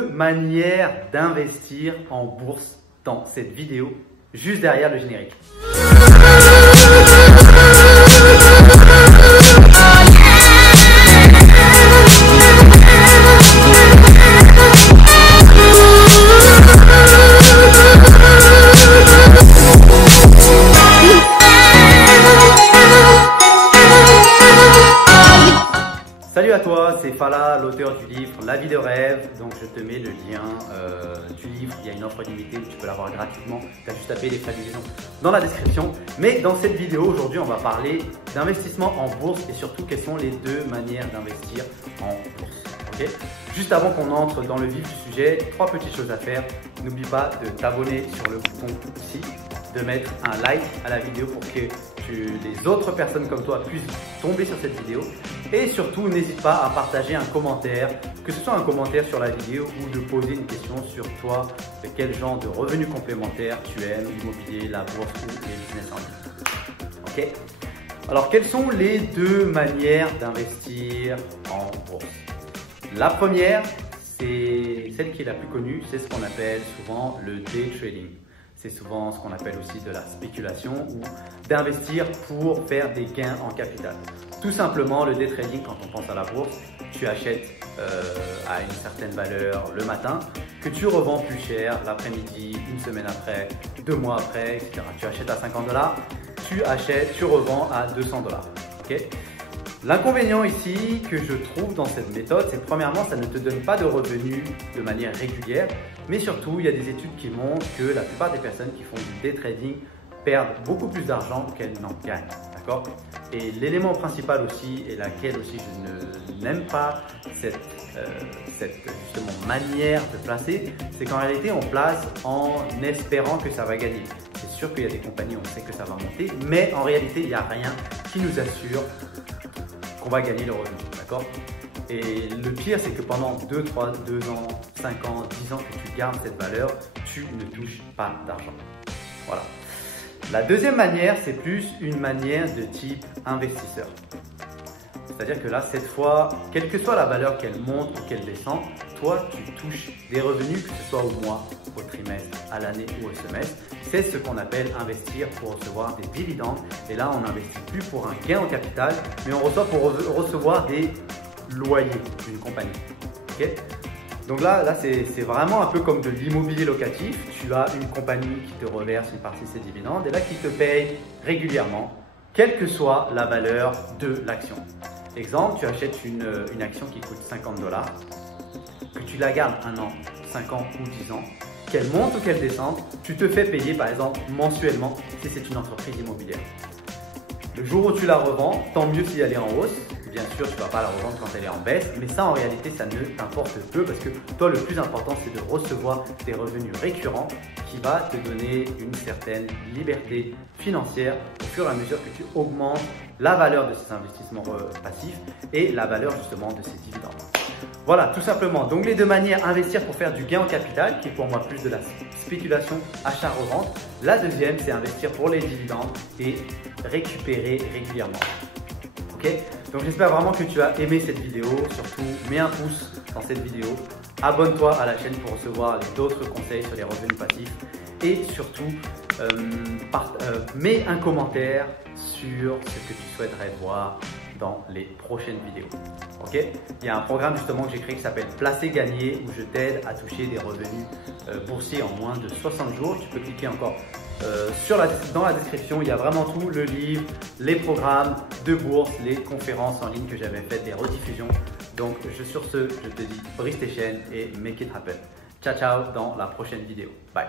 Manière d'investir en bourse dans cette vidéo, juste derrière le générique. Salut à toi, c'est Fala, l'auteur du livre La vie de rêve. Donc je te mets le lien du livre, il y a une offre limitée où tu peux l'avoir gratuitement. Tu as juste à payer les frais de livraison dans la description. Mais dans cette vidéo aujourd'hui, on va parler d'investissement en bourse et surtout quelles sont les deux manières d'investir en bourse. Okay, juste avant qu'on entre dans le vif du sujet, trois petites choses à faire. N'oublie pas de t'abonner sur le bouton ici, de mettre un like à la vidéo pour que les autres personnes comme toi puissent tomber sur cette vidéo. Et surtout, n'hésite pas à partager un commentaire, que ce soit un commentaire sur la vidéo ou de poser une question sur toi, de quel genre de revenus complémentaires tu aimes, l'immobilier, la bourse ou les business en ligne. Ok. Alors, quelles sont les deux manières d'investir en bourse? La première, c'est celle qui est la plus connue, c'est ce qu'on appelle souvent le day trading. C'est souvent ce qu'on appelle aussi de la spéculation ou d'investir pour faire des gains en capital. Tout simplement, le day trading, quand on pense à la bourse, tu achètes à une certaine valeur le matin, que tu revends plus cher l'après-midi, une semaine après, 2 mois après, etc. Tu achètes à 50 $, tu revends à 200 $. Okay? L'inconvénient ici que je trouve dans cette méthode, c'est que premièrement, ça ne te donne pas de revenus de manière régulière, mais surtout, il y a des études qui montrent que la plupart des personnes qui font du day trading perdent beaucoup plus d'argent qu'elles n'en gagnent. D'accord? Et l'élément principal aussi, et laquelle aussi je n'aime pas cette justement manière de placer, c'est qu'en réalité, on place en espérant que ça va gagner. C'est sûr qu'il y a des compagnies, on sait que ça va monter, mais en réalité, il n'y a rien qui nous assure qu'on va gagner le revenu, d'accord? Et le pire, c'est que pendant 2, 3, 2 ans, 5 ans, 10 ans que tu gardes cette valeur, tu ne touches pas d'argent. Voilà. La deuxième manière, c'est plus une manière de type investisseur. C'est-à-dire que là, cette fois, quelle que soit la valeur qu'elle monte ou qu'elle descend, toi, tu touches des revenus, que ce soit au mois, au trimestre, à l'année ou au semestre. C'est ce qu'on appelle investir pour recevoir des dividendes. Et là, on n'investit plus pour un gain en capital, mais on reçoit pour recevoir des loyers d'une compagnie. Okay? Donc là c'est vraiment un peu comme de l'immobilier locatif. Tu as une compagnie qui te reverse une partie de ses dividendes et là qui te paye régulièrement, quelle que soit la valeur de l'action. Exemple, tu achètes une action qui coûte 50 $, que tu la gardes 1 an, 5 ans ou 10 ans, qu'elle monte ou qu'elle descende, tu te fais payer par exemple mensuellement si c'est une entreprise immobilière. Le jour où tu la revends, tant mieux si elle est en hausse. Bien sûr, tu ne vas pas la revendre quand elle est en baisse, mais ça en réalité, ça ne t'importe peu parce que toi, le plus important, c'est de recevoir des revenus récurrents qui va te donner une certaine liberté financière au fur et à mesure que tu augmentes la valeur de ces investissements passifs et la valeur justement de ces dividendes. Voilà, tout simplement. Donc les deux manières, investir pour faire du gain en capital, qui est pour moi plus de la spéculation achat-revente. La deuxième, c'est investir pour les dividendes et récupérer régulièrement. Ok? Donc j'espère vraiment que tu as aimé cette vidéo. Surtout, mets un pouce dans cette vidéo. Abonne-toi à la chaîne pour recevoir d'autres conseils sur les revenus passifs. Et surtout, mets un commentaire sur ce que tu souhaiterais voir dans les prochaines vidéos. Ok? Il y a un programme justement que j'ai créé qui s'appelle Placer Gagner où je t'aide à toucher des revenus boursiers en moins de 60 jours. Tu peux cliquer encore dans la description. Il y a vraiment tout, le livre, les programmes de bourse, les conférences en ligne que j'avais faites, des rediffusions. Donc sur ce, je te dis brise tes chaînes et make it happen. Ciao ciao dans la prochaine vidéo. Bye.